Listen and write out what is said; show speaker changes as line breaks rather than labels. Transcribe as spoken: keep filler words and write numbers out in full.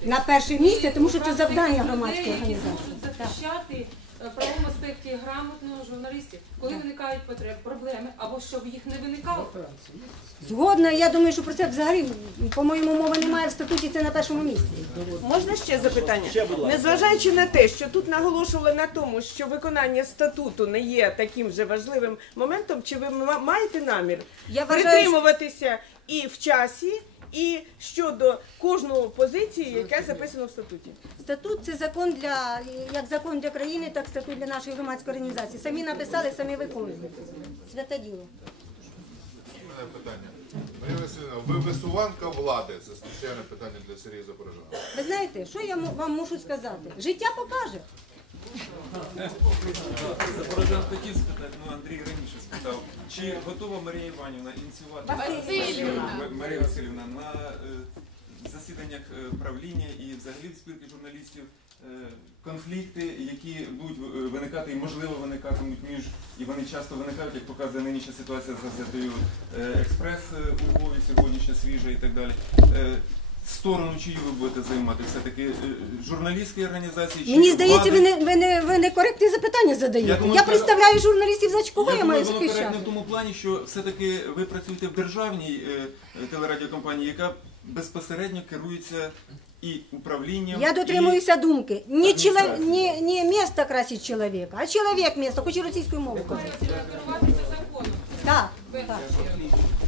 на перше місце, тому що це завдання
людей,
громадської
які
організації.
зможуть захищати в правовому аспекті грамотного журналістів, коли виникають потреби, проблеми, або щоб їх не виникало.
Згодна, я думаю, що про це взагалі, по-моєму, мови немає в статуті, це на першому місці.
Можна ще запитання? Незважаючи на те, що тут наголошували на тому, що виконання статуту не є таким же важливим моментом, чи ви ма- маєте намір
Я вважаю,
притримуватися і в часі, і щодо кожної позиції, яка записана в статуті?
Статут це закон для, як закон для країни, так статут для нашої громадської організації. Самі написали, самі виконують. Святе діло.
У мене питання. Марія Васильівна, ви висуванка влади? Це спеціальне питання для Сергія Запорожана.
Ви знаєте, що я м- вам мушу сказати? Життя покаже.
Запорожан хотів спитати, ну Андрій раніше спитав, чи готова Марія Іванівна ініціювати М- Марія Васильівна на е, засіданнях е, правління і взагалі в спілки журналістів е, конфлікти, які будуть е, виникати і можливо виникатимуть між, і вони часто виникають, як показує нинішня ситуація з газетою е, «Експрес» е, у Львові, сьогодні ще свіжа і так далі. Е, Сторону чию ви будете займати? Все-таки е, журналістські організації? Чи
Мені здається, ви
влади?
не, ви не, ви не коректні запитання задаєте.
Я
Я,
думаю,
представляю журналістів, значить кого я,
Я
маю
думаю, воно
захищати?
коректно в тому плані, що все-таки ви працюєте в державній е, телерадіокомпанії, яка безпосередньо керується і управлінням.
Я дотримуюся думки. Не, чело...
адміністрації.
не, не место красить человека, а чоловік место, хоч і російською мовою кажуть.
Керуватися законом.
Так, так.